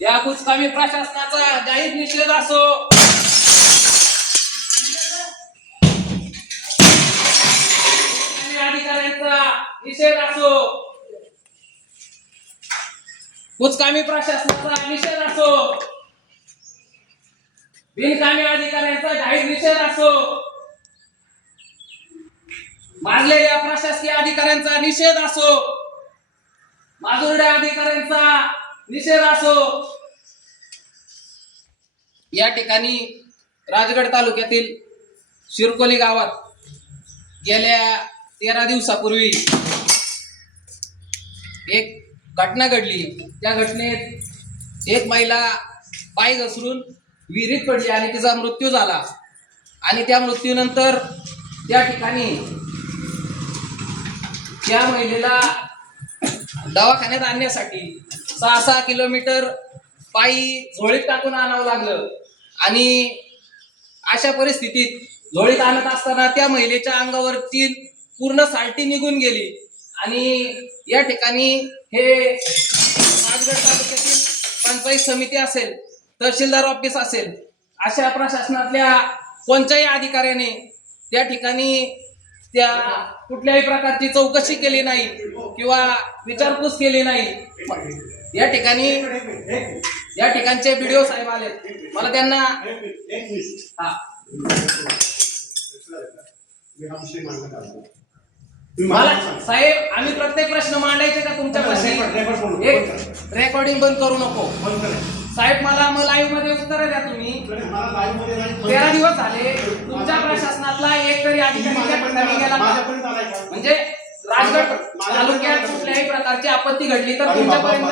या कुचकामी प्रशासनाचा जाहीर निषेध असो. अधिकाऱ्यांचा निषेध असो. कुचकामी प्रशासनाचा निषेध असो. बिनकामी अधिकाऱ्यांचा जाहीर निषेध असो. मारलेल्या प्रशासकीय अधिकाऱ्यांचा निषेध असो. माजुरड्या अधिकाऱ्यांचा निषेध असो. या ठिकाणी राजगड तालुक्यातील शिरकोली गावात गेल्या तेरा दिवसापूर्वी एक घटना घडली. त्या घटनेत एक महिला पाय घसरून विहिरीत पडली आणि तिचा मृत्यू झाला. आणि त्या मृत्यूनंतर त्या ठिकाणी त्या महिलेला दवाखान्यात आणण्यासाठी सहा सहा किलोमीटर पायी झोळीत टाकून आणावं लागलं. आणि अशा परिस्थितीत झोळीत आणत असताना त्या महिलेच्या अंगावरती पूर्ण साल्टी निघून गेली. आणि या ठिकाणी हे राजगड तालुक्यातील पंचायत समिती असेल तहसीलदार ऑफिस असेल अशा प्रशासनातल्या कोणत्याही अधिकाऱ्याने त्या ठिकाणी त्या कुठल्याही प्रकारची चौकशी केली नाही किंवा विचारपूस केली नाही. या ठिकाणी या ठिकाणचे बीडीओ साहेब आले मला त्यांना हा. मला साहेब आम्ही प्रत्येक प्रश्न मांडायचे का तुमच्या रेकॉर्डिंग बंद करू नको. साहेब मला मग लाईव्हमध्ये उत्तर द्या तुम्ही. तेरा दिवस झाले. तुमच्या प्रशासनातला एक तरी अधिकारी गेला? म्हणजे राजगड तालुक्यात कुठल्याही प्रकारची आपत्ती घडली तर तुमच्यापर्यंत?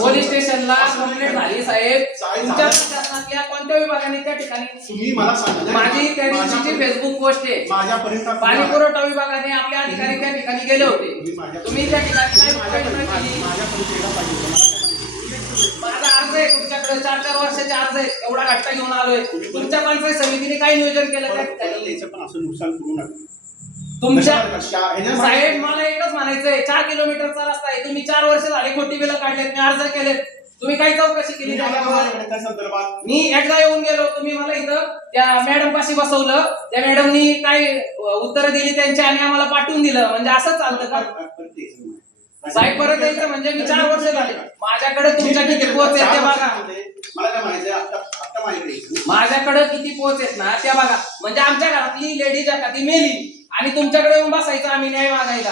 पोलीस स्टेशनला कंप्लेंट साहेब तुमच्या प्रशासनातल्या कोणत्या विभागाने त्या ठिकाणी तुम्ही मला सांगा. माझी त्या दिवशीची फेसबुक पोस्ट आहे. माझ्यापर्यंत पाणी पुरवठा विभागाने आपले अधिकारी त्या ठिकाणी गेले होते. तुम्ही त्या ठिकाणी काय माझा अर्ज आहे तुमच्याकडे. चार चार वर्षाचे अर्ज आहे एवढा घट्टा घेऊन आलोय. तुमच्या पंचायत समितीने काय नियोजन केलं त्या परत- परत ठिकाणी याचं पण असं नुकसान करू नका. तुमच्या साहेब मला एकच म्हणायचंय. चार किलोमीटरचा रस्ता आहे. तुम्ही चार वर्ष झाले खोटी बिलं काढलेत. मी अर्ज केलेत. तुम्ही काही चौकशी केली त्या संदर्भात? मी एकदा येऊन गेलो तुम्ही मला इथं त्या मॅडम पाशी बसवलं. त्या मॅडमनी काय उत्तर दिली त्यांची आणि आम्हाला पाठवून दिलं. म्हणजे असं चालतं का. साहेब परत यायचं म्हणजे मी चार वर्ष झाले. माझ्याकडे तुमच्या किती पोच आहेत ते बघा. मला काय म्हणायचं आता आता माझ्याकडे किती पोच आहेत ना त्या बघा. म्हणजे आमच्या घरातली लेडीज एखादी मेली. आणि तुमच्याकडे येऊन बसायचं आम्ही न्याय मागायला.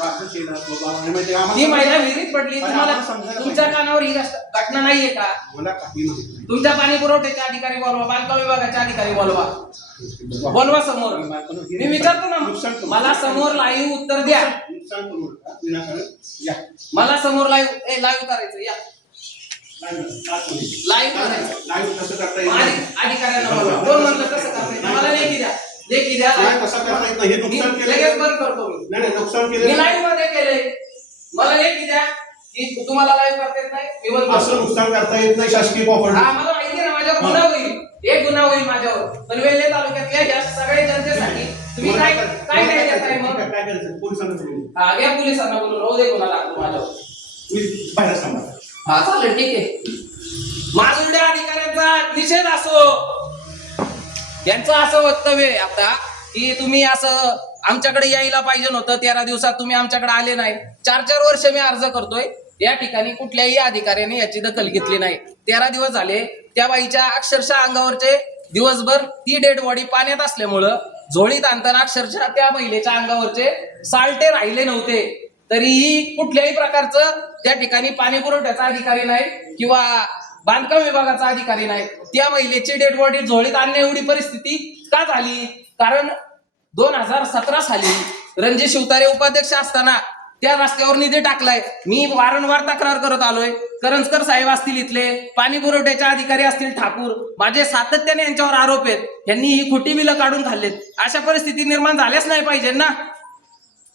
ती आम्हाला महिला विहिरीत पडली तुम्हाला तुमच्या. कानावर ही घट- घटना नाहीये का? मला काही माहिती नाही. तुमच्या पाणी पुरवठ्याचे अधिकारी बोलवा बांधकाम विभागाचे अधिकारी बोलवा. बोलवा समोर. मी विचारतो ना. मला समोर लाईव्ह उत्तर द्या. मला समोर लाईव्ह लाईव्ह करायचं या. लाईव्ह करा. लाईव्ह करायचं अधिकाऱ्यांना बोलवा. कोण म्हणलं कसं करता येईल. मला लेखी द्या. लेखी द्या. कसं करता येत नाही. हे नुकसान केलं लगेच बंद करतो. नाही नाही नुकसान मी केलं लाईव्हमध्ये केलंय. मला लेखी द्या. की तुम्हाला लाईव्ह करता येत नाही मी बंद असं नुकसान करता येत नाही शासकीय प्रॉपर्टी हा मला माहिती आहे ना माझ्यावर गुन्हा होईल. एक गुन्हा होईल माझ्यावर. पण वेल्हे तालुक्यातल्या या सगळ्या जनतेसाठी तुम्ही काय काय नाही देताय मग? काय करायचं पोलिसांना बोलवून. हा घ्या पोलिसांना बोलून. राहू दे गुन्हा लागतो माझ्यावर. मी बाहेर सांगा हा चालेल ठीक आहे. माजुरड्या अधिकाऱ्यांचा निषेध असो. यांचं असं वक्तव्य आहे आता की तुम्ही असं आमच्याकडे यायला पाहिजे नव्हतं तेरा दिवसात तुम्ही आमच्याकडे आले नाही. चार चार वर्ष मी अर्ज करतोय. या ठिकाणी कुठल्याही अधिकाऱ्याने याची दखल घेतली नाही. तेरा दिवस झाले त्या बाईच्या अक्षरशः अंगावरचे दिवसभर ती डेड बॉडी पाण्यात असल्यामुळं झोळीत आणताना अक्षरशः त्या महिलेच्या अंगावरचे साल्टे राहिले नव्हते. तरीही कुठल्याही प्रकारचं त्या ठिकाणी पाणी पुरवठ्याचा अधिकारी नाही किंवा बांधकाम विभागाचा अधिकारी नाही. त्या महिलेची डेड बॉडी झोळीत आणण्या एवढी परिस्थिती का झाली? कारण दोन हजार सतरा साली रणजित शिवतारे उपाध्यक्ष असताना त्या रस्त्यावर निधी टाकलाय. मी वारंवार तक्रार करत आलोय. करंजकर साहेब असतील इथले पाणी पुरवठ्याचे अधिकारी असतील ठाकूर माझे सातत्याने यांच्यावर आरोप आहेत. यांनी ही खोटी बिलं काढून खाल्लेत. अशा परिस्थिती निर्माण झाल्याच नाही पाहिजे ना?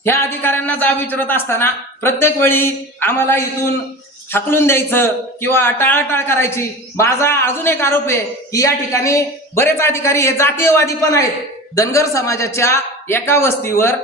ह्या अधिकाऱ्यांना जाब विचारत असताना प्रत्येक वेळी आम्हाला इथून हाकलून द्यायचं किंवा टाळाटाळ करायची. माझा अजून एक आरोप आहे की या ठिकाणी बरेच अधिकारी हे जातीयवादी पण आहेत. धनगर समाजाच्या एका वस्तीवर